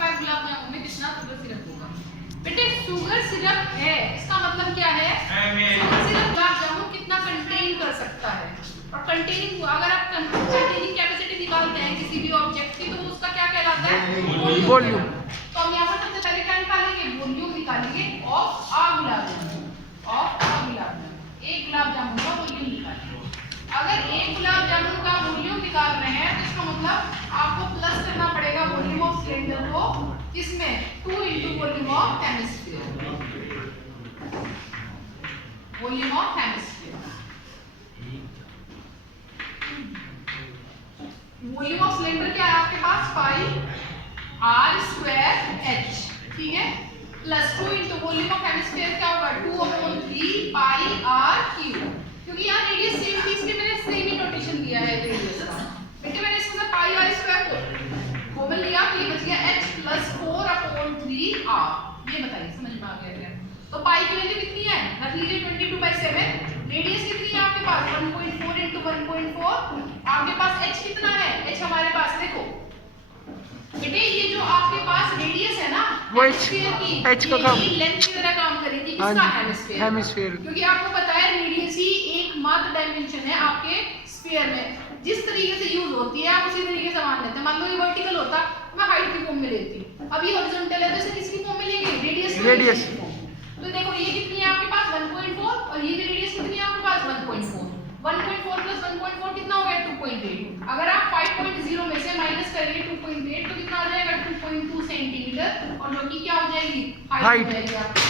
45 गुलाब जामुन में कितना sugar syrup होगा? बेटे शुगर सिरप है, इसका मतलब क्या है? शुगर सिरप गुलाब जामुन कितना कंटेन कर सकता है। और कंटेनिंग, अगर आप कंटेनिंग कैपेसिटी निकालते हैं किसी भी ऑब्जेक्ट की, तो उसका क्या कहलाता है? वॉल्यूम। तो हम यहाँ पर सबसे पहले क्या निकालेंगे? वॉल्यूम निकालेंगे of uh gulab jamun, of आ गुलाब जामुन। एक गुलाब जामुन का वॉल्यूम निकालेंगे। अगर एक गुलाब जामुन का वॉल्यूम निकाल रहे हैं तो इसका मतलब आपको प्लस करना पड़ेगा वॉल्यूम ऑफ सिलेंडर को, किसमें? 2 into volume of hemisphere, volume of hemisphere. Volume of cylinder क्या है आपके पास? पाई आर स्क्वायर एच, ठीक है, plus 2 into volume of hemisphere क्या होगा? 2/3 पाई आर क्यूब। क्योंकि यहाँ रेडियस सेम थी इसलिए मैंने सेम ही नोटेशन दिया है रेडियस का। बेटे मैंने इसको पाई आर स्क्वायर को कॉमन लिया तो ये बच गया h प्लस 4/3 r। ये बताइए समझ में आ गया क्या? तो पाई की वैल्यू कितनी है? रख लीजिए 22/7। रेडियस कितनी है आपके पास? 1.4 इंटू 1.4। आपके पास h कितना है? h हमारे पास देखो बेटे, ये जो आपके पास रेडियस है ना वो h का काम लेंथ की तरह काम करेगी। किसका? हेमिस्फीयर। क्योंकि आपको पता है रेडियस ही एकमात्र डायमेंशन है आपके स्फीयर में, जिस तरीके से यूज होती है आप उसी तरीके से मान लेते हैं। मान लो ये वर्टिकल होता मैं हाइट की फॉर्म में लेती हूँ, अब ये हॉरिजॉन्टल है तो इसे किसकी फॉर्म में लेंगे? रेडियस। तो देखो ये कितनी है आपके पास? 1.4 और ये भी रेडियस कितनी है आपके पास? 1.4। 1.4 प्लस 1.4 कितना हो गया? 2.8। अगर आप 5.0 में से माइनस करेंगे 2.8 तो कितना आ जाएगा? 2.2 सेंटीमीटर, और जो कि क्या हो जाएगी? हाइट हो जाएगी आपकी।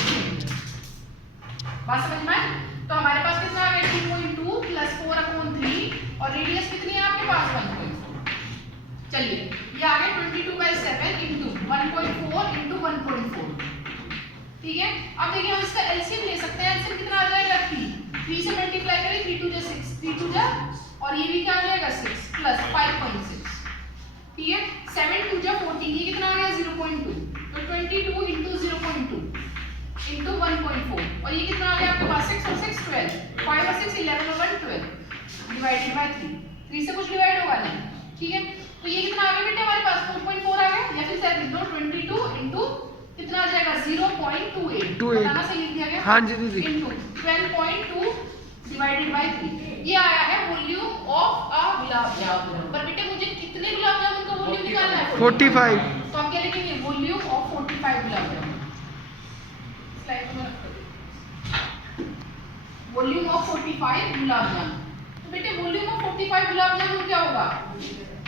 बात समझ में आए? तो हमारे पास कितना आ गया? 2.2 प्लस 4/3 और रेडियस कितनी है आपके पास? 1.4। चलिए ये आ गया 22/7 इंटू 1.4 इंटू 1.4, ठीक है। अब देखिए हम इसका एलसीएम ले सकते हैं। एलसीएम कितना आ जाएगा? 3 से मल्टीप्लाई करें 3 2 6, 3 2 और ये भी क्या आ जाएगा? 6 प्लस 5.6, ठीक है। 7 2 14, ये कितना आ गया? 0.2। तो 22 इंटू 0.2 इंटू 1.4 और ये कितना आ गया आपके पास? 6 और 6 12, 5 और 6 11 और 1 12 डिवाइडेड बाय 3। 3 से कुछ डिवाइड होगा नहीं, ठीक है। तो ये कितना आ गया बेटे हमारे पास? 4.4 आ गया, या फिर शायद लिख दो 22 इंटू कितना आ जाएगा? 0.28। बताना सही लिख दिया गया? हाँ जी दीदी। Into 12.2 divided by 3। ये आया है वॉल्यूम ऑफ अ गुलाब जामुन। पर बेटे मुझे कितने गुलाब जामुन का वॉल्यूम निकालना है? 45। तो हम क्या लिखेंगे? Volume of 45 gulab jamun. Slide में रख दो वॉल्यूम ऑफ 45 गुलाब जामुन। तो बेटे वॉल्यूम ऑफ 45 गुलाब जामुन क्या होगा?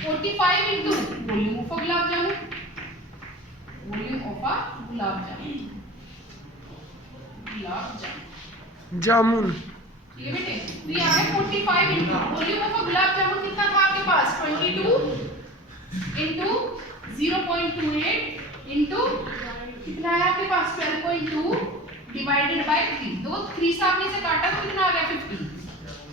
45 into volume of gulab jamun, volume of a gulab jamun, gulab jamun, ठीक है बेटे। तो ये आ गया 45 into volume of a gulab jamun कितना था आपके पास? 22 इंटू 0.28 इंटू कितना है आपके पास? 12.2 डिवाइडेड बाय 3। तो 3 से आपने इसे काटा तो कितना आ गया? 50।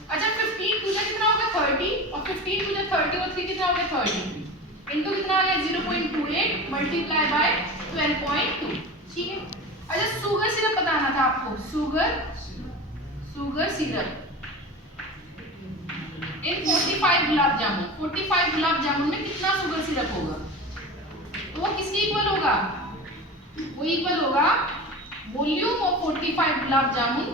अच्छा 15 टू कितना हो गया? 30 और 15 टू 30 और 3 कितना हो गया? 33 इंटू कितना आ गया? 0.28 मल्टीप्लाई बाय 12.2, ठीक है। अच्छा शुगर सिरप बताना था आपको। Sugar syrup in 45 gulab jamun, 45 gulab jamun में कितना शुगर सिरप होगा? तो वो किसके इक्वल होगा? वो इक्वल होगा volume of 45 gulab jamun,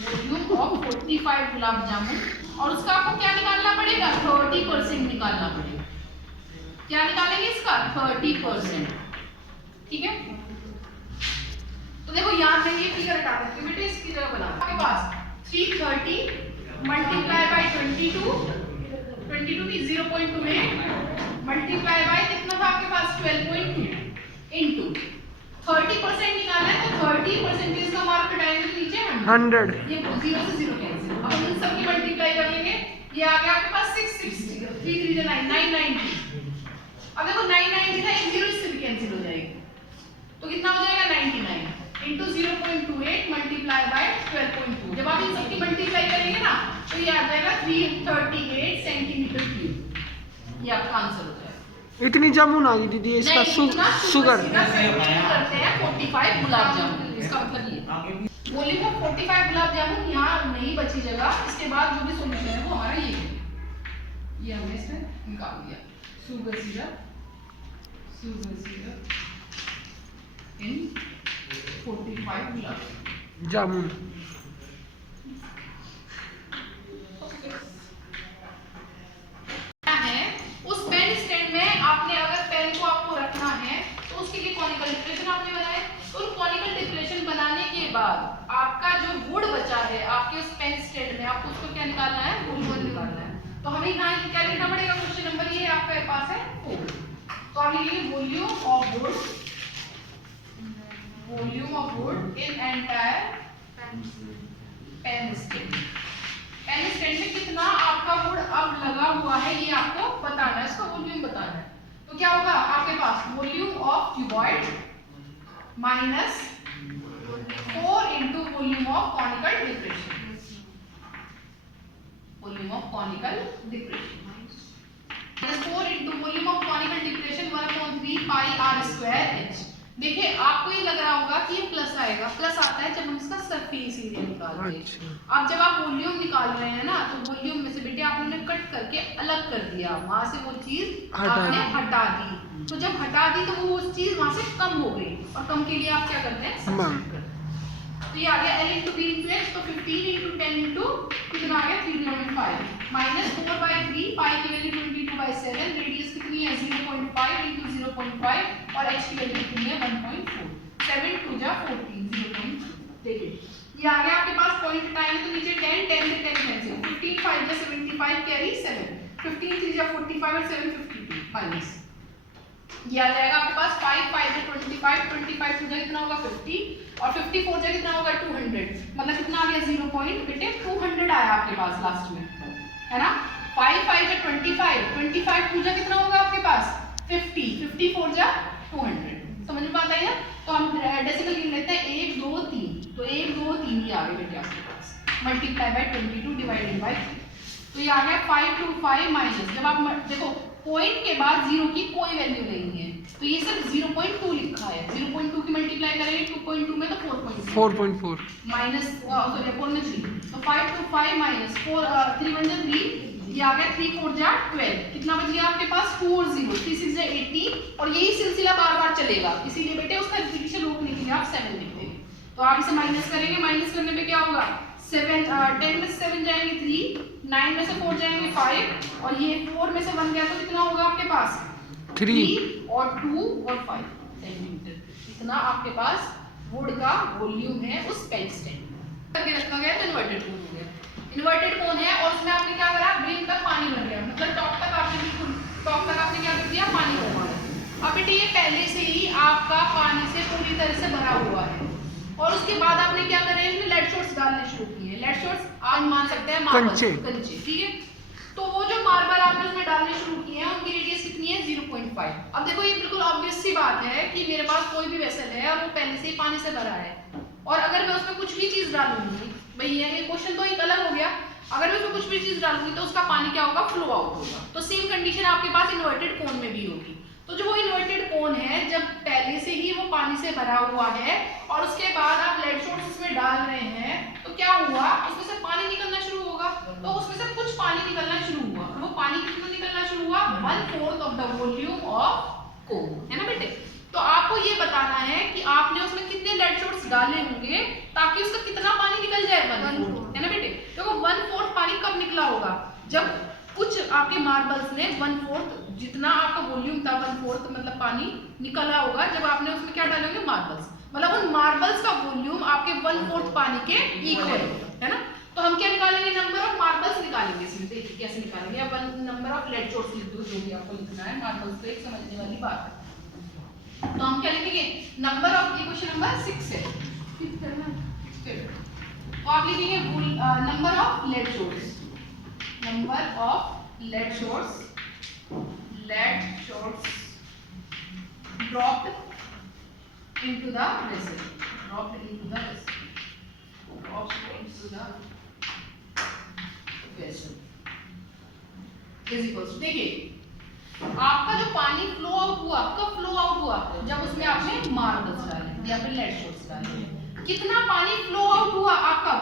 volume of 45 gulab jamun, और उसका आपको क्या निकालना पड़ेगा? 30% निकालना पड़ेगा। क्या निकालेंगे इसका? 30%, ठीक है। तो देखो याद नहीं ये फिगर हटा देते बेटे, इसकी जगह बना आपके पास 330 मल्टीप्लाई बाय 22 की 0.28 मल्टीप्लाई बाय कितना था आपके पास? 12.2 इनटू 30% निकालना है तो 30% का मार्क हटाएंगे तो नीचे 100। ये 0 से 0 कैंसिल। अब हम इन सब की मल्टीप्लाई कर लेंगे। ये आ गया आपके पास 660, 3 3 9 990। अब देखो 990 था, एक 0 इससे भी कैंसिल हो जाएगा तो कितना हो जाएगा? 99 इंटू 0.28 मल्टीप्लाई बाय 12.2। जब आप इन सब की मल्टीप्लाई करेंगे ना तो ये आ जाएगा 338 सेंटीमीटर क्यूब। ये आपका आंसर हो जाएगा। इतनी जामुन आ गई दीदी इसका शुगर करते हैं 45 गुलाब जामुन। इसका मतलब ये वॉल्यूम ऑफ 45 गुलाब जामुन। यहाँ नहीं बची जगह, इसके बाद जो भी सॉल्यूशन है वो हमारा ये हमने इसमें निकाल दिया। Sugar syrup in 45 glass. Jamun. है उस पेन स्टैंड में आपने अगर पेन को आपको रखना है तो उसके लिए कॉनिकल डिप्रेशन आपने बनाए। तो कॉनिकल डिप्रेशन बनाने के बाद आपका जो वुड बचा है आपके उस पेन स्टैंड में, आपको उसको क्या निकालना है, वुड निकालना है। तो हमें यहाँ क्या लिखना पड़ेगा, क्वेश्चन नंबर ये आपके पास है 4। तो आप लिखिए volume of wood, volume of wood in entire pen stand. Pen stand में कितना आपका वुड अब लगा हुआ है ये आपको बताना है, इसका वॉल्यूम बताना है। तो क्या होगा आपके पास, volume of cuboid minus 4 into volume of conical depression, volume of conical depression minus 4 into volume of conical depression 1/3 pi r square h. देखिए आपको ये लग रहा होगा कि ये प्लस आएगा, प्लस आता है जब हम इसका सरफेस एरिया निकालते हैं। अब जब आप वॉल्यूम निकाल रहे हैं ना, तो वॉल्यूम में से बेटे आपने कट करके अलग कर दिया, वहां से वो चीज आपने हटा दी। तो जब हटा दी तो वो उस चीज वहां से कम हो गई, और कम के लिए आप क्या करते हैं, सब्स्टिट्यूट करते हैं। तो ये आ गया L into B into H, तो 15 इंटू 10 इंटू कितना आ गया 3.5 माइनस 4/3 पाई की वैल्यू 22/7, रेडियस कितनी है 0.5 इंटू 0.5 और h की वैल्यू कितनी है 1.4, 7 2 जा 14, 0.2। देखिए ये आ गया आपके पास पॉइंट टाइम, तो नीचे 10 10 से 10 कैंसिल, 15 5 जा 75 कैरी 7, 15 3 जा 45 और 7 52 माइनस ये आ जाएगा आपके पास 5 5 से 25 25 हो जाएगा कितना होगा 50 और 54 जाएगा कितना होगा 200, मतलब कितना आ गया 0 पॉइंट बेटे 200 आया आपके पास लास्ट में, है ना। 5 5 से 25 25 2 जा कितना होगा आपके पास 50 54 जा 200, समझ में आता है ना। तो हम डेसिमल गिन लेते हैं 1 2 3, तो 1 2 3 ये आ गए बेटे आपके पास, मल्टीप्लाई बाय 22 डिवाइडेड बाय 3, तो ये आ गया 5 2 5 माइनस, जब आप देखो पॉइंट के बाद जीरो की कोई वैल्यू नहीं है, तो ये सिर्फ 0.2 लिखा है, 0.2 की मल्टीप्लाई करेंगे 2.2 में तो 4.4 माइनस सॉरी 4 में 3, तो 5 2 5 माइनस 4 3 1 जा 3, ये आ गया 3 4 जा 12, कितना बच गया आपके पास 4 0 3 6 जा 18, और यही सिलसिला बार बार चलेगा, इसीलिए बेटे उसका रिपीटिशन रोकने के लिए आप 7 लिखते हैं। तो आप इसे माइनस करेंगे, माइनस करने पे क्या होगा 7 10 में से 7 जाएंगे 3, 9 में से 4 जाएंगे 5, और ये 4 में से 1 गया तो कितना होगा आपके पास 3 और 2 और 5 सेंटीमीटर, इतना आपके पास वुड का वॉल्यूम है उस पेन स्टैंड करके रखा गया। तो इन्वर्टेड कोन हो गया, इन्वर्टेड कोन है और उसमें आपने क्या करा, ब्रिम तक पानी भर गया, मतलब टॉप तक आपने बिल्कुल टॉप तक आपने क्या कर दिया, पानी भर दिया। अब बेटे ये पहले से ही आपका पानी से पूरी तरह से भरा हुआ है, और उसके बाद आपने क्या करे, इसमें लेड शॉट्स डालने शुरू किए। लेड शॉट्स आप मान सकते हैं मार्बल कंचे, ठीक है। तो वो जो मार्बल आपने उसमें डालने शुरू किए हैं उनकी रेडियस कितनी है 0.5। अब देखो ये बिल्कुल ऑब्वियस सी बात है कि मेरे पास कोई भी वेसल है और वो पहले से ही पानी से भरा है, और अगर मैं उसमें कुछ भी चीज डालूंगी, भाई ये क्वेश्चन तो एक अलग हो गया, अगर मैं उसमें कुछ भी चीज डालूंगी तो उसका पानी क्या होगा, फ्लो आउट होगा। तो सेम कंडीशन आपके पास इन्वर्टेड कोन में भी होगी। तो जो वो इन्वर्टेड कोन है, जब पहले से ही वो पानी से भरा हुआ है और उसके बाद आप लेड शॉट्स इसमें डाल रहे हैं, तो क्या हुआ, उसमें से पानी निकलना शुरू होगा। तो उसमें से कुछ पानी निकलना शुरू हुआ, और वो पानी कितना निकलना शुरू हुआ 1/4 of the volume of cone, है ना बेटे। तो आपको ये बताना है कि आपने उसमें कितने लेड शॉट्स डाले होंगे ताकि उसका कितना पानी निकल जाए, 1/4, है ना बेटे। तो 1/4 पानी कब निकला होगा, जब कुछ आपके मार्बल्स ने 1/4 जितना आपका वॉल्यूम था 1/4 मतलब पानी निकला होगा, जब आपने उसमें क्या डालेंगे, मार्बल्स, मतलब उन मार्बल्स का वॉल्यूम आपके 1/4 पानी के इक्वल है ना। तो हम क्या निकालेंगे, नंबर ऑफ मार्बल्स निकालेंगे। इसमें देखिए कैसे निकालेंगे, अब नंबर ऑफ लेड शॉट्स लिख दो, जो भी आपको लिखना है, मार्बल्स तो एक समझने वाली बात है। तो हम क्या लिखेंगे, नंबर ऑफ, ये क्वेश्चन नंबर 6 है, तो आप लिखेंगे number of lead shots, number of lead shots dropped into the vessel, dropped into the vessel is equals to, देखिए आपका जो पानी फ्लो आउट हुआ, कब फ्लो आउट हुआ, जब उसमें आपने मार्बल्स डाले या फिर लेड शॉट्स डाले। कितना पानी फ्लो आउट हुआ आपका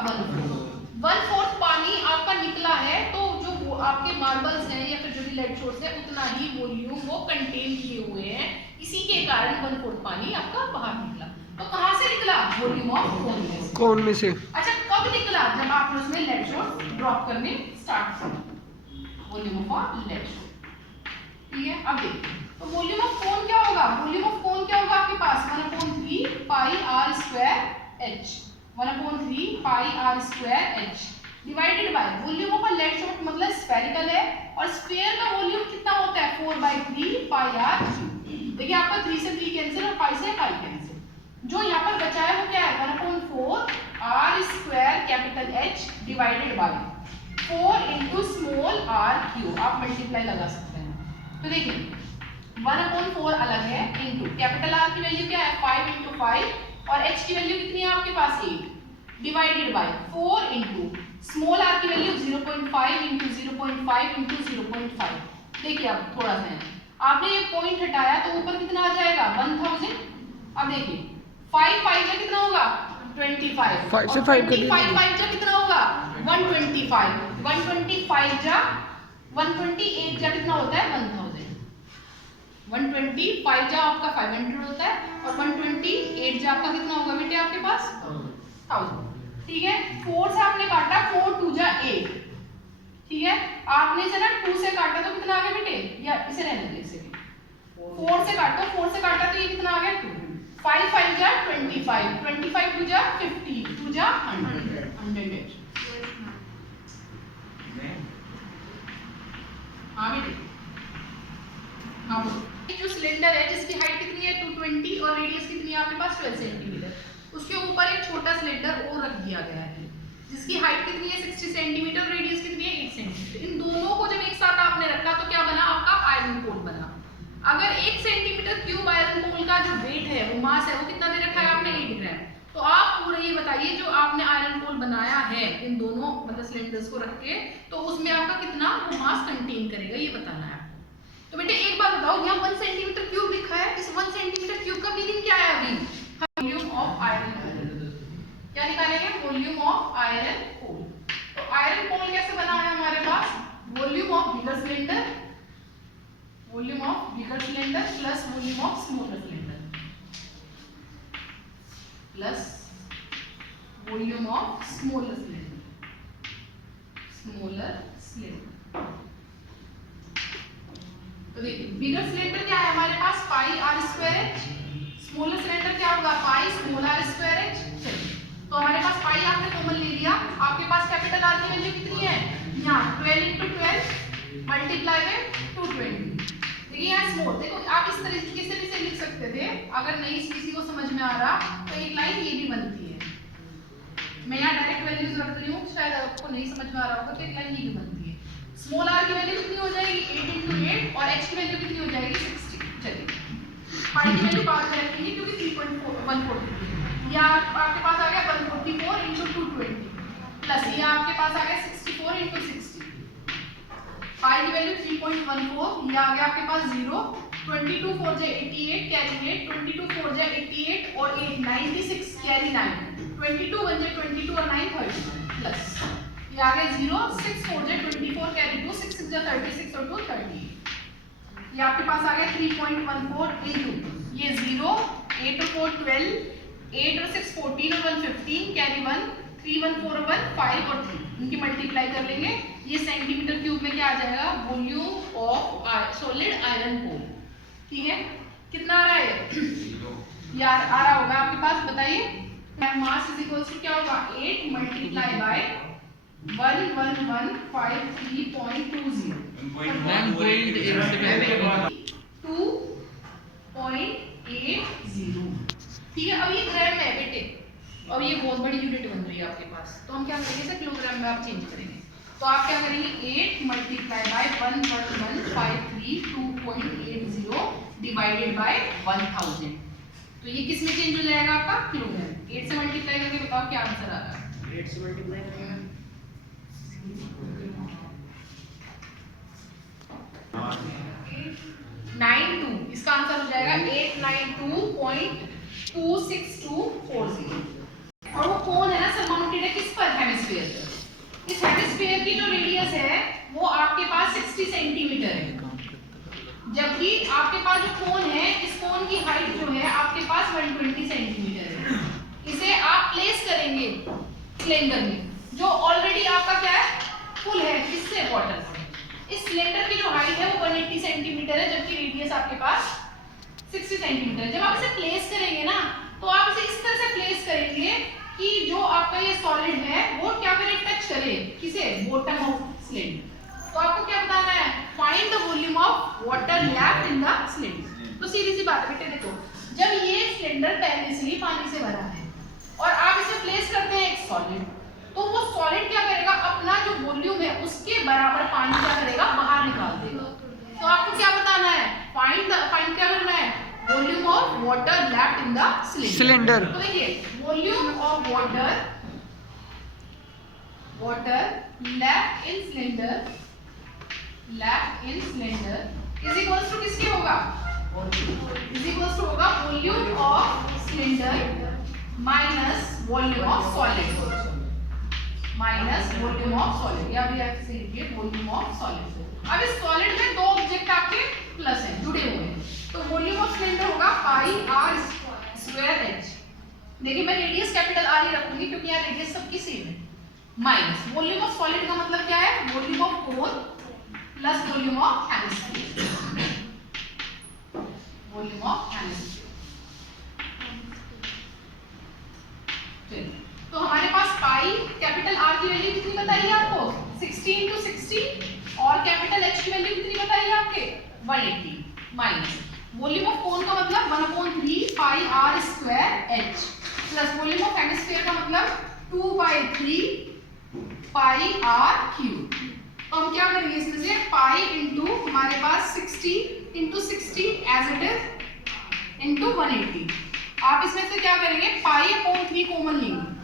1/4 पानी आपका निकला है, तो जो आपके मार्बल्स हैं या फिर जो भी लेड शॉट्स है उतना ही वॉल्यूम वो कंटेन किए हुए हैं, इसी के कारण 1/4 पानी आपका बाहर निकला। कौन में से? अच्छा, कब निकला? जब आपने उसमें लेड शॉट ड्रॉप करने स्टार्ट किया, वॉल्यूम ऑफ लेड शॉट। ठीक है, अब देखिए तो वॉल्यूम ऑफ कोन क्या होगा? वॉल्यूम ऑफ कोन क्या होगा आपके पास? 1/3 pi r square h, 1/3 pi r square h divided by volume of a lead shot, मतलब स्फेरिकल है और स्फीयर का वॉल्यूम कितना होता है? 4/3 पाई आर क्यूब। देखिए आपका 3 से 3 कैंसिल और पाई से पाई कैंसिल, जो यहाँ पर बचा है वो क्या है? 1/4 R square capital H divided by 4 into small R cube. आप मल्टीप्लाई लगा सकते हैं। तो देखिए 1/4 अलग है, इंटू कैपिटल आर की वैल्यू क्या है? 5 इंटू 5 और एच की वैल्यू कितनी है आपके पास? 8 divided by 4 into small R की वैल्यू 0.5 इंटू 0.5 इंटू 0.5। देखिए अब थोड़ा सा है, आपने ये पॉइंट हटाया तो ऊपर कितना आ जाएगा? 1000। अब देखिए 5 5 जा कितना होगा? 25। 5 से 5 कर 5 जा कितना होगा? 125। 125 जा 128 जा कितना होता है? 1000। 125 जा आपका 500 होता है और 128 जा आपका कितना होगा बेटे आपके पास? 1000। ठीक है, 4 से आपने काटा, 4 2 जा 8। ठीक है, आपने इसे ना 2 से काटा तो कितना आ गया बेटे? या इसे रहने दो, इसे 4 से काटो, 4 से काटा तो ये कितना आ गया? 2। 5 5 जा 25, 25 2 जा 50, 2 जा 100, 100। हाँ बेटे, हाँ जो सिलेंडर है जिसकी हाइट कितनी है? 220 और रेडियस कितनी है आपके पास? 12 सेंटीमीटर। उसके ऊपर एक छोटा सिलेंडर और रख दिया गया है जिसकी हाइट कितनी है? 60 सेंटीमीटर, रेडियस कितनी है? 8 सेंटीमीटर। इन दोनों को जब एक साथ आपने रखा तो क्या बना? आपका आयरन पोल बना। अगर 1 सेंटीमीटर क्यूब आयरन पोल का जो वेट है, वो मास है, वो कितना दे रखा है आपने? 8 ग्राम। तो आप पूरा ये बताइए जो आपने आयरन पोल बनाया है इन दोनों मतलब सिलेंडर्स को रख के, तो उसमें आपका कितना वो मास कंटेन करेगा, ये बताना है आपको। तो बेटे एक बात बताओ, यहाँ 1 सेंटीमीटर क्यूब लिखा है, इस 1 सेंटीमीटर क्यूब का मीनिंग क्या है? अभी वॉल्यूम ऑफ आयरन पोल। क्या निकालेंगे? Volume of iron pole. तो आयरन पोल कैसे बना है हमारे पास? Volume of bigger cylinder, volume of bigger cylinder plus volume of smaller cylinder plus volume of smaller cylinder, smaller cylinder. तो देखिए बिगर सिलेंडर क्या है हमारे पास? Pi r square h. Smaller cylinder क्या होगा? Pi small r square h. चलिए तो हमारे पास पाई आपने कॉमन ले लिया, आपके पास कैपिटल आर की वैल्यू कितनी है? यहाँ 12 इंटू 12 मल्टीप्लाई में 220। देखिए यहाँ स्मॉल, देखो आप इस तरीके से भी लिख सकते थे, अगर नहीं किसी को समझ में आ रहा तो एक लाइन ये भी बनती है। मैं यहाँ डायरेक्ट वैल्यूज रख रही हूँ, शायद आपको नहीं समझ में आ रहा होगा, तो एक लाइन ये भी बनती है। स्मॉल आर की वैल्यू कितनी हो जाएगी? 8 इंटू 8 और एच की वैल्यू कितनी हो जाएगी? 60। चलिए पाई की वैल्यू बाद में रखेंगे क्योंकि 3.143 या आपके पास आ गया 144 इंटू 220 प्लस ये आपके पास आ गया 64 इंटू 60। पाई की वैल्यू 3.14, ये आ गया आपके पास 0। 22 4 जा 88 कैरी 8, 22 4 जा 88 और 8 96 कैरी 9, 22 1 जा 22 और 9 30 प्लस ये आ गया 0। 6 4 जा 24 कैरी 2, 6 6 जा 36 और 2 38। ये आपके पास आ गया 3.14 इंटू ये 0, 8 और 4 12, 8 और 6 14 और 1 15 कैरी 1, 3 1 4 1 5 और 3, इनकी मल्टीप्लाई कर लेंगे। ये सेंटीमीटर क्यूब में क्या आ जाएगा? Volume of solid iron pole. ठीक है, कितना आ रहा है? यार आ रहा होगा आपके पास, बताइए। मास इज इक्वल्स टू क्या होगा? 8 मल्टीप्लाई बाय 11153.20 2.80। ठीक है, अब ये ग्राम है बेटे, अब ये बहुत बड़ी यूनिट बन रही है आपके पास, तो हम क्या करेंगे इसे किलोग्राम में आप चेंज करेंगे। तो आप क्या करेंगे? 8 मल्टीप्लाई बाय 11153.2.80 डिवाइडेड बाय 1000। तो ये किस में चेंज हो जाएगा आपका? किलोग्राम। 8 से मल्टीप्लाई करके बताओ क्या आंसर आ रहा है? 8 से मल्टीप्लाई करेंगे 92, इसका आंसर हो जाएगा 892.26240। और वो कौन है ना सरमाउंटेड है किस पर? हेमिस्फीयर पर। इस हेमिस्फीयर की जो रेडियस है वो आपके पास 60 सेंटीमीटर है, जबकि आपके पास जो कोन है इस कोन की हाइट जो है आपके पास 120 सेंटीमीटर है। इसे आप प्लेस करेंगे सिलेंडर में, जो ऑलरेडी आपका क्या है, फुल है किससे, वाटर से। इस सिलेंडर की जो हाइट है वो 180 सेंटीमीटर है, जबकि रेडियस आपके पास 60 सेंटीमीटर है। जब आप इसे प्लेस करेंगे ना, तो आप इसे इस तरह से प्लेस करेंगे कि जो आपका ये सॉलिड है वो क्या करे, टच करे किसे, बॉटम ऑफ सिलेंडर। तो आपको क्या बताना है, find the volume of water left in the cylinder. तो सीधी सी बात है बेटे, देखो जब ये सिलेंडर पहले से ही पानी से भरा है और आप इसे प्लेस करते हैं एक सॉलिड, तो वो सॉलिड क्या करेगा, अपना जो वॉल्यूम है उसके बराबर पानी क्या करेगा, बाहर निकाल देगा। तो आपको क्या बताना है, फाइंड क्या करना है, volume of water left in the cylinder. तो देखिए volume of water left in cylinder is equals to किसके होगा, इज इक्वल्स टू होगा volume of cylinder minus volume of solid, minus volume of solid, या भी ऐसे लिखिए वॉल्यूम ऑफ सॉलिड। अब इस सॉलिड में दो ऑब्जेक्ट आपके प्लस हैं, जुड़े हुए हैं, तो वॉल्यूम ऑफ सिलेंडर होगा पाई आर स्क्वायर एच। देखिए मैं रेडियस कैपिटल आर ही रखूंगी क्योंकि यहाँ रेडियस सबकी सेम है, माइनस वॉल्यूम ऑफ सॉलिड का मतलब क्या है, volume of cone plus volume of hemisphere, volume of hemisphere. तो हमारे पास पाई कैपिटल आर की वैल्यू कितनी बताइए आपको, 60 × 60, और कैपिटल एच की वैल्यू कितनी बताइए आपके, 180, माइनस वॉल्यूम ऑफ कोन का मतलब 1/3 pi r square h, plus volume of hemisphere का मतलब 2/3 पाई आर क्यूब। तो हम क्या करेंगे इसमें से, पाई इंटू हमारे पास 60 × 60 एज इट इज इंटू 180। आप इसमें से क्या करेंगे, पाई/3 कॉमन लेंगे,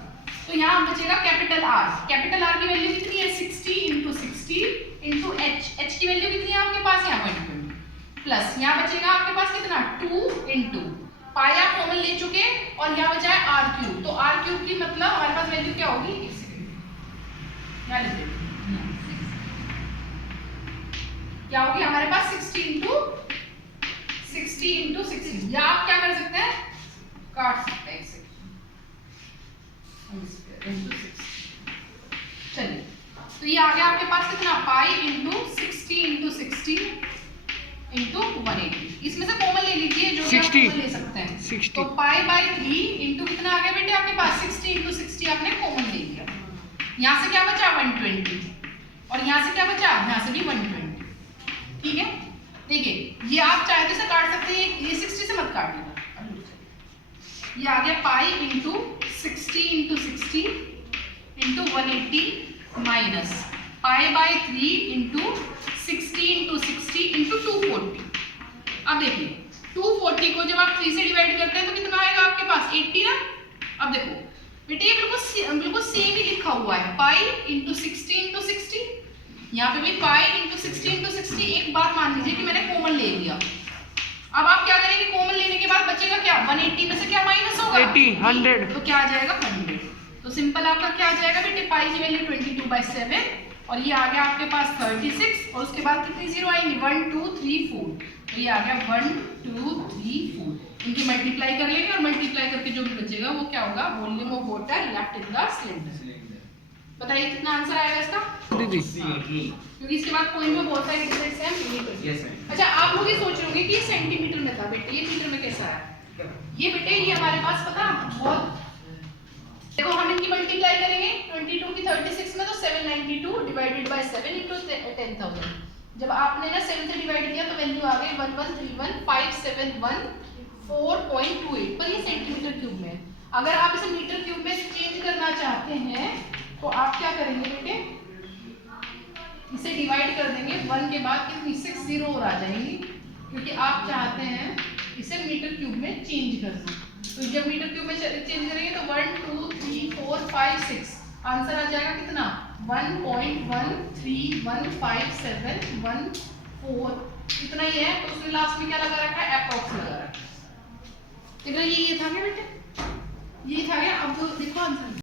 तो यहाँ बचेगा कैपिटल आर की वैल्यू कितनी है, 60 × 60 इंटू एच की वैल्यू कितनी है आपके पास, यहाँ 120, प्लस यहाँ बचेगा आपके पास कितना, 2 इंटू पाई आप कॉमन ले चुके और यहाँ बचा है आर क्यूब। तो आर क्यूब की मतलब हमारे पास वैल्यू क्या होगी, यहाँ लिख देते क्या होगी हमारे पास, 60 × 60, या आप क्या कर सकते हैं, काट सकते हैं इसे। चलिए तो ये आ गया आपके पास कितना, पाई इंटू 60 × 60 इंटू 180। इसमें से कॉमन ले लीजिए, जो भी आप कॉमन ले सकते हैं, 60। तो पाई/3 इंटू कितना आ गया बेटे आपके पास, 60 × 60 आपने कॉमन ले लिया। यहाँ से क्या बचा, 120, और यहाँ से क्या बचा, यहाँ से भी 120, ठीक है। देखिए ये आप चाहे तो इसे काट सकते हैं, ये 60 से मत काटिएगा, ये आ गया पाई इंटू 60 × 60 इंटू 180 माइनस पाई/3 इंटू 60 × 60 इंटू 240। अब देखिए 240 को जब आप 3 से डिवाइड करते हैं तो कितना आएगा आपके पास, 80 ना। अब देखो बेटे ये बिल्कुल सेम ही लिखा हुआ है, पाई इंटू 60 × 60, यहाँ पे भी पाई इंटू 60 × 60। एक बात मान लीजिए कि मैंने कॉमन ले लिया, अब आप क्या करेंगे, कॉमन लेने के बाद बचेगा क्या, 180 में से क्या माइनस होगा, 80, 100, तो क्या आ जाएगा 100। तो सिंपल आपका क्या आ जाएगा बेटे, पाई की वैल्यू 22/7, और ये आ गया आपके पास 36, और उसके बाद कितनी जीरो आएंगी, 1 2 3 4, तो ये आ गया 1 2 3 4। इनकी मल्टीप्लाई कर लेंगे और मल्टीप्लाई करके जो भी बचेगा वो क्या होगा, volume of water left in the cylinder. बताइए कितना आंसर आएगा इसका दीदी, क्योंकि इसके बाद पॉइंट में बहुत सारे डिजिट्स हैं। अच्छा आप लोग ये सोच रहे होंगे कि सेंटीमीटर में था बेटे, ये मीटर में कैसा है, ये बेटे ये हमारे पास पता बहुत, देखो हम इनकी मल्टीप्लाई करेंगे 22 की 36 में, तो 792 डिवाइडेड बाय 7 इंटू 10,000। जब आपने ना 7 से डिवाइड किया तो वैल्यू आ गई 1131,571.4.28, पर ये सेंटीमीटर क्यूब में। अगर आप इसे मीटर क्यूब में चेंज करना चाहते हैं तो आप क्या करेंगे बेटे, इसे डिवाइड कर देंगे, 1 के बाद कितनी 6 जीरो और आ जाएंगी, क्योंकि आप चाहते हैं इसे मीटर क्यूब में चेंज करना। तो जब मीटर क्यूब में चेंज करेंगे तो 1 2 3 4 5 6 आंसर आ जाएगा कितना, 1.1315714, इतना ही है। तो उसने लास्ट में क्या लगा रखा है, अप्रॉक्स लगा रखा है। ये था क्या बेटे, ये था क्या, अब देखो आंसर